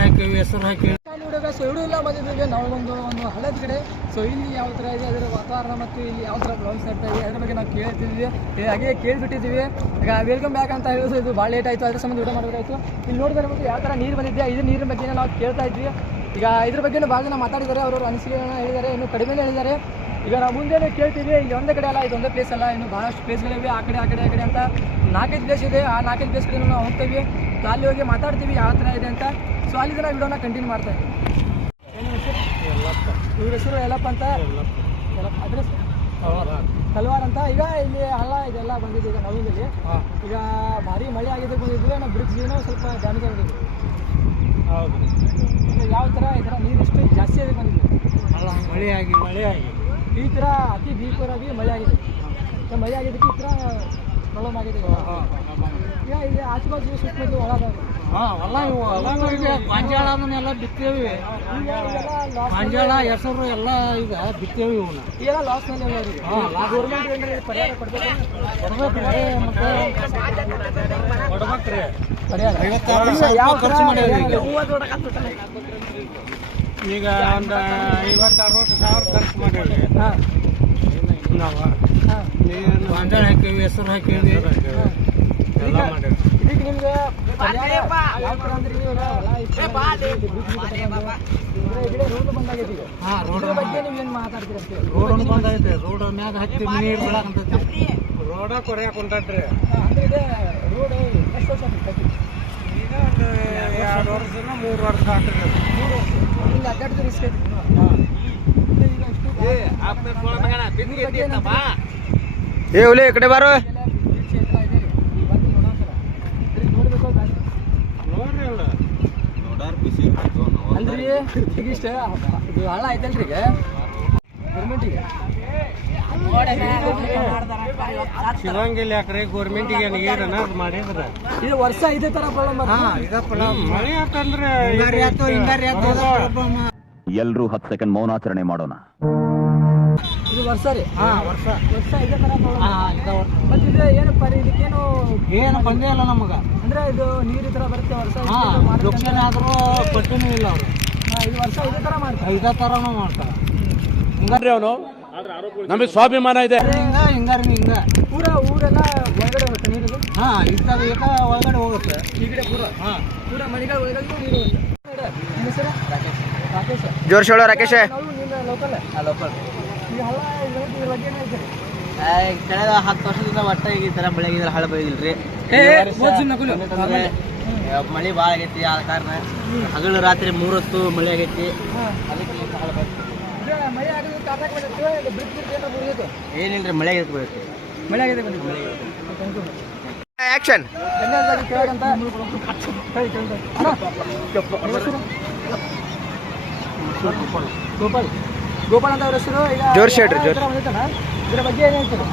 ಹಾಕಿವಿ, ಹೆಸರು ಹಾಕಿವಿ. ಸೊ ಎರಡೂ ಇಲ್ಲ ಬಂದಿದ್ದೀವಿ ನಾವು ಒಂದು ಹಳ್ಳದ ಕಡೆ. ಸೊ ಇಲ್ಲಿ ಯಾವ ಥರ ಇದೆ ಅದರ ವಾತಾವರಣ ಮತ್ತು ಇಲ್ಲಿ ಯಾವ ಥರ ಬ್ಲೌಸ್ ಆಗ್ತಾ ಇದೆ ಅದ್ರ ಬಗ್ಗೆ ನಾವು ಕೇಳ್ತಿದ್ವಿ, ಹಾಗೆ ಕೇಳಿಬಿಟ್ಟಿದ್ದೀವಿ. ಈಗ ವೆಲ್ಕಮ್ ಬ್ಯಾಕ್ ಅಂತ ಹೇಳೋದು ಇದು ಭಾಳ ಲೇಟ್ ಆಯಿತು, ಅದ್ರ ಸಂಬಂಧ ಊಟ ಮಾಡಬೇಕಾಯಿತು. ಇಲ್ಲಿ ನೋಡಿದ್ರೆ ಮತ್ತು ಯಾವ ಥರ ನೀರು ಬಂದಿದೆ, ಇದು ನೀರಿನ ಬಗ್ಗೆ ನಾವು ಕೇಳ್ತಾ ಇದ್ವಿ. ಈಗ ಇದ್ರ ಬಗ್ಗೆ ಭಾಳ ಜನ ಮಾತಾಡಿದ್ದಾರೆ, ಅವರು ಅನಿಸಿಕೆಗಳನ್ನ ಹೇಳಿದ್ದಾರೆ, ಇನ್ನೂ ಕಡಿಮೆನೇ ಹೇಳಿದ್ದಾರೆ. ಈಗ ನಾವು ಮುಂದೆ ಕೇಳ್ತೀವಿ, ಇಲ್ಲಿ ಒಂದೇ ಕಡೆ ಅಲ್ಲ, ಇದೊಂದೇ ಪ್ಲೇಸ್ ಅಲ್ಲ, ಇನ್ನು ಭಾಳಷ್ಟು ಪ್ಲೇಸ್ಗಳಿವೆ. ಆ ಕಡೆ ಅಂತ 4-5 ಪ್ಲೇಸ್ ಇದೆ. ಆ 4-5 ಪ್ಲೇಸ್ ಕಡೆ ನಾವು ಹೋಗ್ತೀವಿ. ಸೊ ಅಲ್ಲಿ ಹೋಗಿ ಮಾತಾಡ್ತೀವಿ ಯಾವ ಥರ ಇದೆ ಅಂತ. ಸೊ ಅಲ್ಲಿ ಜನ ವಿಡಿಯೋನ ಕಂಟಿನ್ಯೂ ಮಾಡ್ತಾ ಇದ್ದೀವಿ. ಇವ್ರ ಹೆಸರು ಯಲ್ಲಪ್ಪ ಅಂತ, ಅಡ್ರೆಸ್ ಕಲ್ವಾರ್ ಅಂತ. ಈಗ ಇಲ್ಲಿ ಹಳ್ಳ ಇದೆಲ್ಲ ಬಂದಿದೆ ಈಗ ನವೀನಲ್ಲಿ. ಈಗ ಭಾರಿ ಮಳೆ ಆಗಿದೆ ಬಂದಿದ್ವಿ, ನಾವು ಬ್ರಿಡ್ಜ್ ಏನೋ ಸ್ವಲ್ಪ ಡ್ಯಾಮೇಜ್ ಆಗಿದ್ದೀವಿ. ಹೌದು, ಯಾವ ಥರ ಈ ಥರ ನೀರು ಎಷ್ಟು ಜಾಸ್ತಿ ಆಗಿ ಬಂದಿದೆ, ಮಳೆ ಆಗಿ ಈ ಥರ ಅತಿ ಭೀಕರವಾಗಿ ಮಳೆ ಆಗಿದೆ. ಮಳೆ ಆಗಿದ್ದಕ್ಕೆ ಈ ಥರ ಪ್ರಾಬ್ಲಮ್ ಆಗಿದೆ. ಈಗ ಇಲ್ಲಿ ಆಜುಬಾಜು ಸುತ್ತಮುತ್ತ ಗಾಂಜಾಳ ಅದನ್ನೆಲ್ಲ ಬಿತ್ತೇವಿ. ಗಾಂಜಾಳ ಹೆಸರು ಎಲ್ಲ ಈಗ ಬಿತ್ತೇವಿ. ಇವನ್ನ ಇದೆಲ್ಲ ಲಾಸ್ನಲ್ಲಿ ಗೌರ್ಮೆಂಟ್ ಏನಾರ ಪರಿಹಾರ ಕೊಡ್ಬೇಕ್ರಿ. ಖರ್ಚು ಮಾಡೇವಿ. ಈಗ ಒಂದು 50-60 ಸಾವಿರ ಖರ್ಚು ಮಾಡೇವಿ ನಾವು. ಗಾಂಜಾಳ ಹಾಕೇವಿ, ಹೆಸರು ಹಾಕೇವಿ, ಎಲ್ಲ ಮಾಡೇವಿ. ಇದಕ್ಕೆ ನಿಮ್ಗೆ ಯಾವ ಥರ ಅಂದ್ರೆ ರೋಡ್ ಬಂದಾಗೈತಿ. ಈಗ ರೋಡ್ ಬಗ್ಗೆ ನೀವು ಏನು ಮಾತಾಡ್ತೀರಿ? ರೋಡ್ ಬಂದೈತೆ, ರೋಡ್ ಮ್ಯಾಗ ಹತ್ತಿ ನೀರು ಬಿಡಾಕಂತೈತಿ. ರೋಡ ಕೊರಿಯಾಕ ಹೊಂಟೈತ್ರಿ. ಅಂದ್ರೆ ಇದೆ ರೋಡ್ ಎಷ್ಟು ವರ್ಷ ಆಗ್ತೈತಿ? ಈಗ ಒಂದು 2 ವರ್ಷದಿಂದ 3 ವರ್ಷ ಆಗ್ತದೆ. 3 ವರ್ಷ ಇಲ್ಲಿ ಅಡ್ಡಾಡಿದ ರಿಸ್ಕ್ ಐತಿ. ಏ ಒಲೆ ಈ ಕಡೆ ಬಾರೋ. ಅಲ್ರಿ ಈಗ ಇಷ್ಟ ಇದು ಹಳ್ಳ ಐತಲ್ರಿ ಈಗ ಗೌರ್ಮೆಂಟಿಗೆ ಸಿಗಂಗಿಲ್ಲ. ಯಾಕ್ರಿ ಗೌರ್ಮೆಂಟಿಗೆ ನೀರು ಅನ್ನೋದು ಮಾಡಿದ್ರೆ ಇದು ವರ್ಷ ಇದೇ ಥರ ಪ್ರಾಬ್ಲಮ್. ಮಳೆ ಯಾಕಂದ್ರೆ ಎಲ್ಲರೂ 10 ಸೆಕೆಂಡ್ ಮೌನಾಚರಣೆ ಮಾಡೋಣ. ಇದು ವರ್ಷ ರೀ. ವರ್ಷ ಇದೇ ಥರ ಪ್ರಾಬ್ಲಮ್. ಮತ್ತೆ ಇದು ಏನಪ್ಪ ರೀ, ಇದಕ್ಕೇನು ಏನು ಬಂದೇ ಇಲ್ಲ ನಮಗ. ಅಂದ್ರೆ ಇದು ನೀರು ಈ ಥರ ಬರುತ್ತೆ ವರ್ಷ. ಲಕ್ಷಣ ಆದ್ರೂ ಕೊಟ್ಟಿನೂ ಇಲ್ಲ ಅವರು. ಇದು ವರ್ಷ ಇದೇ ಥರ ಮಾಡ್ತಾರೆ. ಇದೇ ಥರನೂ ಮಾಡ್ತಾರೆ. ಹಿಂಗಾರಿ ಅವನು ನಮಗೆ ಸ್ವಾಭಿಮಾನ ಇದೆ. ಹಿಂಗ ಪೂರ ಊರೆಲ್ಲ ಒಳಗಡೆ ಹೋಗುತ್ತೆ ನೀರು. ಇಷ್ಟಾಗ ಒಳಗಡೆ ಹೋಗುತ್ತೆ. ಈ ಕಡೆ ಪೂರ ಪೂರ ಮನೆಗಳ ಒಳಗಡೆ ನೀರು ಹೋಗುತ್ತೆ. ನಿಮ್ಮ ಹೆಸರು? ರಾಕೇಶ್. ಜೋರ್ ಹೇಳೋ ರಾಕೇಶ್. ನಾವು ನಿನ್ನ ಲೋಕಲ್. ಈ ಹಳ್ಳ ಇದ್ರ ಬಗ್ಗೆ ಏನು ಹೇಳ್ತೀರಿ? ಕಳೆದ 10 ವರ್ಷದಿಂದ ಒಟ್ಟ ಈಗ ಈ ಥರ ಮಳೆ ಆಗಿದ್ರೆ ಹಳ್ಳ ಬೆಳೆದಿಲ್ರಿ. ಮಳೆ ಭಾಳ ಆಗೈತಿ. ಆ ಕಾರಣ ಹಗಲು ರಾತ್ರಿ 3 ಹೊತ್ತು ಮಳೆ ಆಗೈತಿ. ಮಳೆ ಆಗೋದು ಕಾರಣ ಏನಿಲ್ರಿ, ಮಳೆ ಆಗೈತಿ ಬರುತ್ತೆ. ಮಳೆ ಆಗಿದೆ ಬಂದಿದ್ದು. ಆಕ್ಷನ್. ಧನ್ಯವಾದ ಕೇಳಂತ ಗೋಪಾಲ್ ಅಂತ ಅವ್ರ ಹೆಸರು. ಈಗ ಜೋರ್ ಶೇಡ್ರಿ, ಜೋರ್. ಇದ್ರ ಬಗ್ಗೆ ಏನು ಹೇಳ್ತೀರಿ?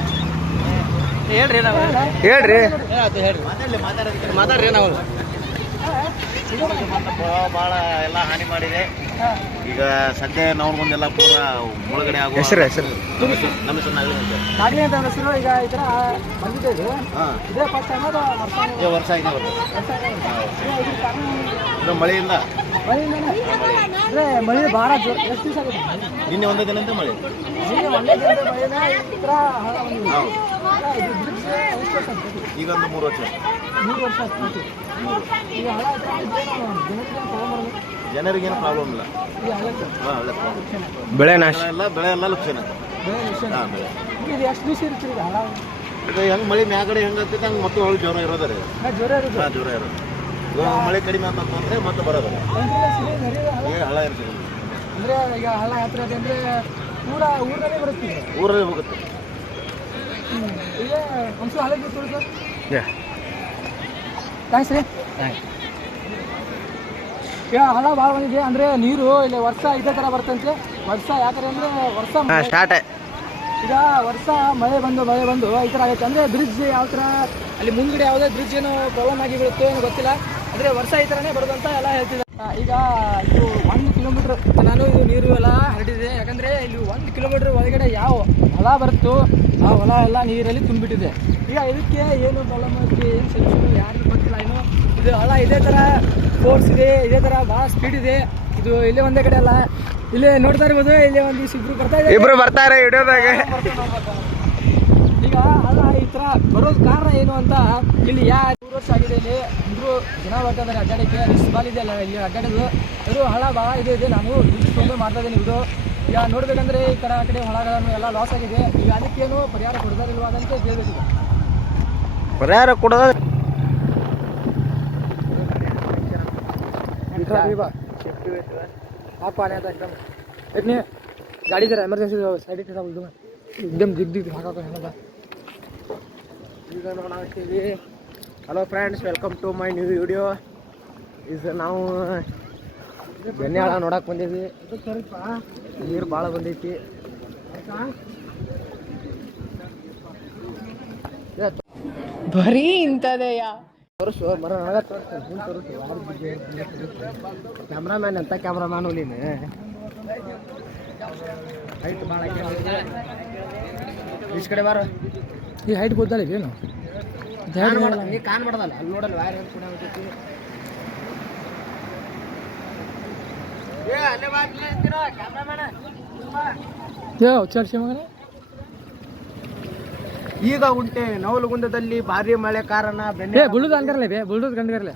ಹೇಳ್ರಿ ನಾವು ಹೇಳ್ರಿ. ಮಾತಾಡ್ರಿ ನಾವು. ಭಾಳ ಎಲ್ಲ ಹಾನಿ ಮಾಡಿದೆ. ಈಗ ಸದ್ಯ ನಾವು ಮುಂದೆಲ್ಲ ಪೂರ ಮುಳುಗಡೆ ಆಗುವ ಹೆಸರು ನಮ್ಮ ಹೆಸರು ನಾಗಲಿ ಅಂತ ಅವ್ರ ಹೆಸರು. ಈಗ ಈ ಥರ ಬಂದಿದೆ ಇದು. ಇದೇ ಫಸ್ಟ್ ಟೈಮ್ ಅದು ವರ್ಷ ಆಗಿದೆ. ಮಳೆಯಿಂದ ಅಂದ್ರೆ ಮಳೆ ಭಾಳ ಜೋರು. ಎಷ್ಟು ದಿವಸ ಆಗುತ್ತೆ? ನಿನ್ನೆ ಒಂದೇ ದಿನದಿಂದ ಮಳೆ. ನಿನ್ನೆ ಒಂದೇ ದಿನದ ಮಳೆನ ಈ ಥರ ಹಳ್ಳ ಬಂದಿದೆ. ಇದು ಬ್ರಿಡ್ಜ್ ಎಷ್ಟು ವರ್ಷ ಆಗ್ತದೆ? ಈಗ ಒಂದು 3 ವರ್ಷ. 3 ವರ್ಷ ಆಗ್ತದೆ. ಈಗ ಹಳ್ಳ ಜನರಿಗೇನು ಪ್ರಾಬ್ಲಮ್ ಇಲ್ಲ. ಈ ಹಳ್ಳಕ್ಕೆ ಬೆಳೆ ನಾಶ ಬೆಳೆ ಎಲ್ಲ ಲಕ್ಷಣ. ಇದು ಎಷ್ಟು ದಿವಸ ಇರ್ತೀರಿ ಈಗ ಹಳ್ಳ? ಈಗ ಹೆಂಗೆ ಮಳೆ ಮ್ಯಾಗಡೆ ಹೆಂಗೆ ಆಗ್ತೈತೆ ಹಂಗೆ ಮತ್ತೆ ಒಳಗೆ ಜ್ವರ ಇರೋದು ರೀ. ಜ್ವರ ಇರೋದು. ಜ್ವರ ಇರೋದು. ಮಳೆ ಕಡಿಮೆ ಅಂತಂದ್ರೆ ಮತ್ತೆ ಬರೋದು ಹಳ್ಳ ಇರ್ತದೆ. ಅಂದರೆ ಈಗ ಹಳ್ಳ ಯಾತ್ರೆ ಇದೆ ಅಂದರೆ ಪೂರ ಊರಲ್ಲೇ ಬರುತ್ತೆ. ಊರಲ್ಲಿ ಹೋಗುತ್ತೆ. ಈಗ ಒಂದ್ಸಲ ಹಳ್ಳಕ್ಕೆ ತೋರಿ ಸರ್. ಥ್ಯಾಂಕ್ಸ್ ರೀ. ಈಗ ಹಳ್ಳ ಭಾಳ ಬಂದಿದೆ. ಅಂದರೆ ನೀರು ಇಲ್ಲಿ ವರ್ಷ ಇದೇ ಥರ ಬರ್ತಂತೆ. ವರ್ಷ ಯಾಕಂದ್ರೆ ಅಂದರೆ ವರ್ಷ ಸ್ಟಾರ್ಟ್. ಈಗ ವರ್ಷ ಮಳೆ ಬಂದು ಈ ಥರ ಆಗೈತೆ. ಅಂದರೆ ಬ್ರಿಡ್ಜ್ ಯಾವ ಥರ ಅಲ್ಲಿ ಮುಂದ್ಗಡೆ ಯಾವುದೇ ಬ್ರಿಡ್ಜ್ ಏನು ಪ್ರಾಬ್ಲಮ್ ಆಗಿ ಬೀಳುತ್ತೋ ಏನೋ ಗೊತ್ತಿಲ್ಲ. ಅಂದರೆ ವರ್ಷ ಈ ಥರನೇ ಬರೋದಂತ ಎಲ್ಲ ಹೇಳ್ತಿದ್ದಾರೆ. ಈಗ ಇದು 1 ಕಿಲೋಮೀಟ್ರ್ ನಾನು ಇದು ನೀರು ಎಲ್ಲ ಹರಡಿದೆ. ಯಾಕಂದರೆ ಇಲ್ಲಿ 1 ಕಿಲೋಮೀಟ್ರ್ ಒಳಗಡೆ ಯಾವ ಹೊಲ ಬರುತ್ತೋ ಆ ಹೊಲ ಎಲ್ಲ ನೀರಲ್ಲಿ ತುಂಬಿಟ್ಟಿದೆ. ಈಗ ಇದಕ್ಕೆ ಏನು ಪ್ರಾಬ್ಲಮ್ ಆಗಿ ಏನು ಸೊಲ್ಯೂಷನ್ ಯಾರಿಗೂ ಗೊತ್ತಿಲ್ಲ. ಏನೋ ಇದು ಹಳ್ಳ ಇದೇ ಥರ ಫೋರ್ಸ್ ಇದೆ, ಇದೇ ಥರ ಭಾಳ ಸ್ಪೀಡ್ ಇದೆ. ಇದು ಇಲ್ಲೇ ಒಂದೇ ಕಡೆ ಅಲ್ಲ, ಇಲ್ಲೇ ನೋಡ್ತಾ ಇರ್ಬೋದು, ಇಲ್ಲೇ ಒಂದು ಇಬ್ರು ಬರ್ತಾರೆ ಹಿಡಿಯೋದಾಗ. ಈಗ ಹಳ್ಳ ಈ ಥರ ಬರೋದು ಕಾರಣ ಏನು ಅಂತ, ಇಲ್ಲಿ 2 ವರ್ಷ ಆಗಿದೆ, ಇಲ್ಲಿ ಅಂದರೂ ಜನ ಬರ್ತಾ ಇದ್ದಾರೆ ಅಡ್ಡಾಡಕ್ಕೆ. ರಿಸ್ಕ್ ಬಾಲ್ ಇದೆ ಅಲ್ಲ ಇಲ್ಲಿ ಅಡ್ಡಾಡೋದು, ಅದು ಹಳ್ಳ ಭಾಳ ಇದೆ. ನಾನು ತೊಂದರೆ ಮಾಡ್ತಾ ಇದ್ದೀನಿ. ಇದು ಈಗ ನೋಡ್ಬೇಕಂದ್ರೆ ಈ ಥರ ಕಡೆ ಹೊಳಗಳನ್ನು ಎಲ್ಲ ಲಾಸ್ ಆಗಿದೆ. ಈಗ ಅದಕ್ಕೇನು ಪರಿಹಾರ ಕೊಡೋದಿಲ್ವಾ ಅಂತ ಕೇಳಬೇಕಿದೆ. ಪರಿಹಾರ ಕೊಡೋದ आप आने आता एकदम इतने गाड़ी जरा इमरजेंसी साइड इट बोल दूंगा एकदम दिख दिख भागा को है ना ಈಗ ನೋಡಾಕ್ತೀವಿ. Hello friends, welcome to my new video. ಇದು ನಾವು ಬೆನ್ಯಾಳ ನೋಡಕ್ಕೆ ಬಂದೀವಿ. ನೀರು ಭಾಳ ಬಂದೈತಿ. ಬರೀ ಇಂಥದೆಯ ತೋರಿಸು ಬರ ನನಗೆ ತೋರಿಸ್ತೀನಿ. ತೋರಿಸು ಕ್ಯಾಮ್ರಾಮ್ಯಾನ್ ಅಂತ ಕ್ಯಾಮ್ರಾಮ್ಯಾನು ನೀನು ಹೈಟ್ ಭಾಳ ಇಷ್ಟು ಕಡೆ ಬಾರ. ಈ ಹೈಟ್ ಗೊತ್ತಲ್ಲ ಏನು ನೀ ಕಾನ್ ಮಾಡೋದಲ್ಲ ಅಲ್ಲಿ ನೋಡಲ್ಲ ವಾಯರ್ ಕೂಡ ಹೋಗ್ತೈತಿ. ಚರ್ಚೆ ಮಗನ ಈಗ ಉಂಟೆ ನವಲಗುಂದದಲ್ಲಿ ಭಾರಿ ಮಳೆ ಕಾರಣ ಬುಳ್ಳುದು ಅನ್ಕರಲೆ ಬೇ ಬುಳ್ಳುದು ಕಂಡ್ಕರಲೆ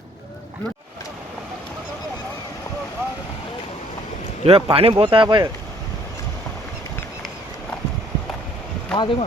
पानी बहुत है भाई। हाँ देखो